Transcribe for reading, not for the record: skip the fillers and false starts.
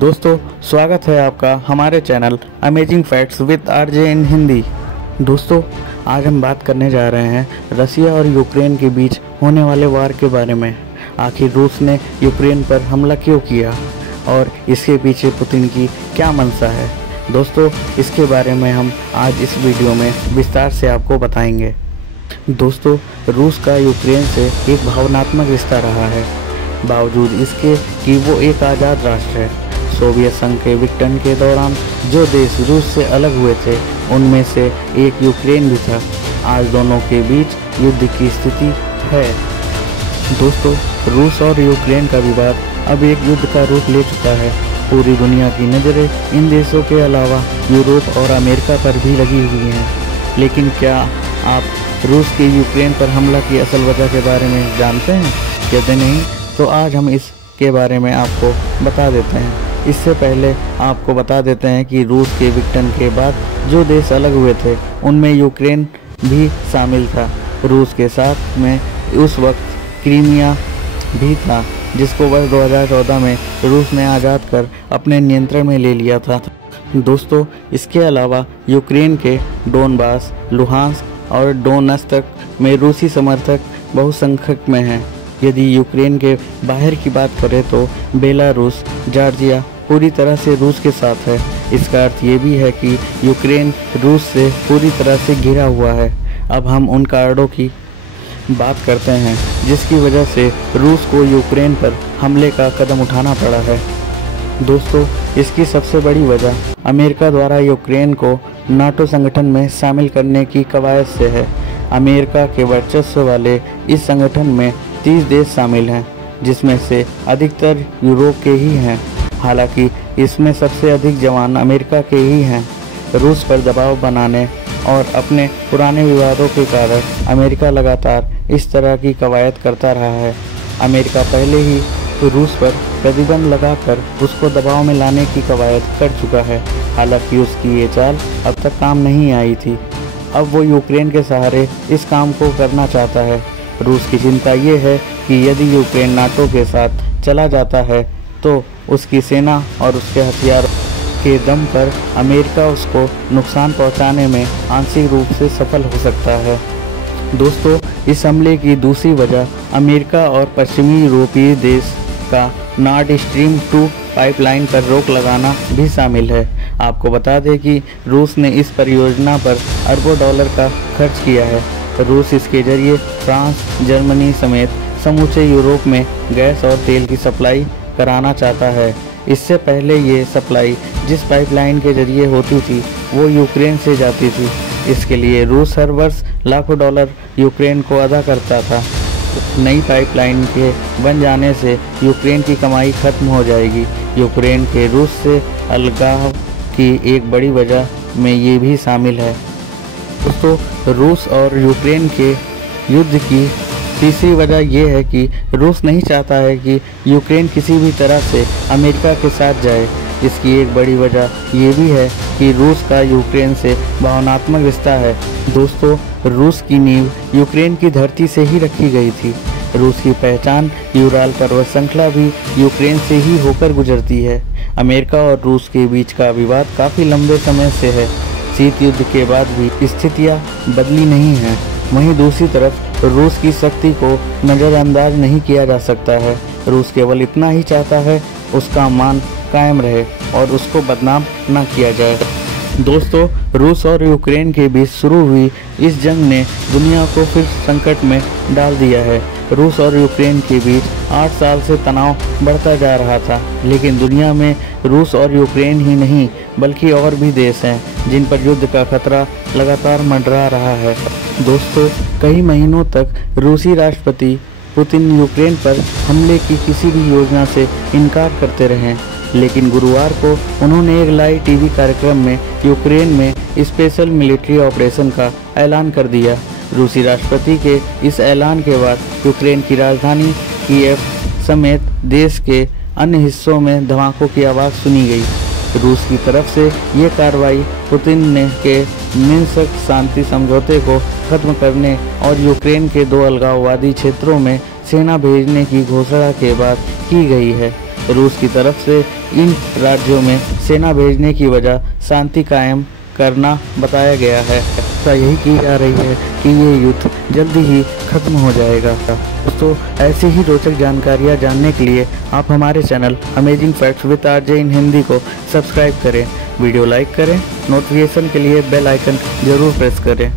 दोस्तों, स्वागत है आपका हमारे channel amazing facts with RJ इन हिंदी। दोस्तों, आज हम बात करने जा रहे हैं रसिया और यूक्रेन के बीच होने वाले वार के बारे में। आखिर रूस ने यूक्रेन पर हमला क्यों किया और इसके पीछे पुतिन की क्या मंशा है। दोस्तों, इसके बारे में हम आज इस वीडियो में विस्तार से आपको बताएंगे। दोस्तों, रूस का यूक्रेन से एक भावनात्मक रिश्ता रहा है, बावजूद इसके कि वो एक आज़ाद राष्ट्र है। सोवियत संघ के विघटन के दौरान जो देश रूस से अलग हुए थे, उनमें से एक यूक्रेन भी था। आज दोनों के बीच युद्ध की स्थिति है। दोस्तों, रूस और यूक्रेन का विवाद अब एक युद्ध का रूप ले चुका है। पूरी दुनिया की नज़रें इन देशों के अलावा यूरोप और अमेरिका पर भी लगी हुई हैं। लेकिन क्या आप रूस के यूक्रेन पर हमला की असल वजह के बारे में जानते हैं? यदि नहीं, तो आज हम इसके बारे में आपको बता देते हैं। इससे पहले आपको बता देते हैं कि रूस के विघटन के बाद जो देश अलग हुए थे, उनमें यूक्रेन भी शामिल था। रूस के साथ में उस वक्त क्रीमिया भी था, जिसको वर्ष 2014 में रूस ने आज़ाद कर अपने नियंत्रण में ले लिया था। दोस्तों, इसके अलावा यूक्रेन के डोनबास, लुहांस्क और डोनेत्स्क में रूसी समर्थक बहुसंख्यक में हैं। यदि यूक्रेन के बाहर की बात करें तो बेलारूस, जॉर्जिया पूरी तरह से रूस के साथ है। इसका अर्थ ये भी है कि यूक्रेन रूस से पूरी तरह से घिरा हुआ है। अब हम उन कारणों की बात करते हैं जिसकी वजह से रूस को यूक्रेन पर हमले का कदम उठाना पड़ा है। दोस्तों, इसकी सबसे बड़ी वजह अमेरिका द्वारा यूक्रेन को नाटो संगठन में शामिल करने की कवायद से है। अमेरिका के वर्चस्व वाले इस संगठन में 30 देश शामिल हैं, जिसमें से अधिकतर यूरोप के ही हैं। हालांकि इसमें सबसे अधिक जवान अमेरिका के ही हैं। रूस पर दबाव बनाने और अपने पुराने विवादों के कारण अमेरिका लगातार इस तरह की कवायद करता रहा है। अमेरिका पहले ही रूस पर प्रतिबंध लगाकर उसको दबाव में लाने की कवायद कर चुका है। हालांकि उसकी ये चाल अब तक काम नहीं आई थी। अब वो यूक्रेन के सहारे इस काम को करना चाहता है। रूस की चिंता ये है कि यदि यूक्रेन नाटो के साथ चला जाता है तो उसकी सेना और उसके हथियारों के दम पर अमेरिका उसको नुकसान पहुंचाने में आंशिक रूप से सफल हो सकता है। दोस्तों, इस हमले की दूसरी वजह अमेरिका और पश्चिमी यूरोपीय देश का नॉर्ड स्ट्रीम 2 पाइपलाइन पर रोक लगाना भी शामिल है। आपको बता दें कि रूस ने इस परियोजना पर अरबों डॉलर का खर्च किया है। रूस इसके जरिए फ्रांस, जर्मनी समेत समूचे यूरोप में गैस और तेल की सप्लाई कराना चाहता है। इससे पहले ये सप्लाई जिस पाइपलाइन के जरिए होती थी, वो यूक्रेन से जाती थी। इसके लिए रूस हर वर्ष लाखों डॉलर यूक्रेन को अदा करता था। नई पाइपलाइन के बन जाने से यूक्रेन की कमाई खत्म हो जाएगी। यूक्रेन के रूस से अलगाव की एक बड़ी वजह में ये भी शामिल है। दोस्तों, रूस और यूक्रेन के युद्ध की तीसरी वजह यह है कि रूस नहीं चाहता है कि यूक्रेन किसी भी तरह से अमेरिका के साथ जाए। इसकी एक बड़ी वजह यह भी है कि रूस का यूक्रेन से भावनात्मक रिश्ता है। दोस्तों, रूस की नींव यूक्रेन की धरती से ही रखी गई थी। रूस की पहचान यूराल पर्वत श्रृंखला भी यूक्रेन से ही होकर गुजरती है। अमेरिका और रूस के बीच का विवाद काफ़ी लंबे समय से है। शीत युद्ध के बाद भी स्थितियाँ बदली नहीं हैं। वहीं दूसरी तरफ रूस की शक्ति को नज़रअंदाज नहीं किया जा सकता है। रूस केवल इतना ही चाहता है उसका मान कायम रहे और उसको बदनाम न किया जाए। दोस्तों, रूस और यूक्रेन के बीच शुरू हुई इस जंग ने दुनिया को फिर संकट में डाल दिया है। रूस और यूक्रेन के बीच 8 साल से तनाव बढ़ता जा रहा था, लेकिन दुनिया में रूस और यूक्रेन ही नहीं बल्कि और भी देश हैं जिन पर युद्ध का खतरा लगातार मंडरा रहा है। दोस्तों, कई महीनों तक रूसी राष्ट्रपति पुतिन यूक्रेन पर हमले की किसी भी योजना से इनकार करते रहे, लेकिन गुरुवार को उन्होंने एक लाइव टीवी कार्यक्रम में यूक्रेन में स्पेशल मिलिट्री ऑपरेशन का ऐलान कर दिया। रूसी राष्ट्रपति के इस ऐलान के बाद यूक्रेन की राजधानी कीव समेत देश के अन्य हिस्सों में धमाकों की आवाज़ सुनी गई। रूस की तरफ से ये कार्रवाई पुतिन ने के मिन्स्क शांति समझौते को खत्म करने और यूक्रेन के 2 अलगाववादी क्षेत्रों में सेना भेजने की घोषणा के बाद की गई है। रूस की तरफ से इन राज्यों में सेना भेजने की वजह शांति कायम करना बताया गया है। ऐसा यही की जा रही है कि ये युद्ध जल्दी ही खत्म हो जाएगा। दोस्तों, ऐसी ही रोचक जानकारियाँ जानने के लिए आप हमारे channel amazing facts with RJ इन हिंदी को सब्सक्राइब करें, वीडियो लाइक करें, नोटिफिकेशन के लिए बेल आइकन जरूर प्रेस करें।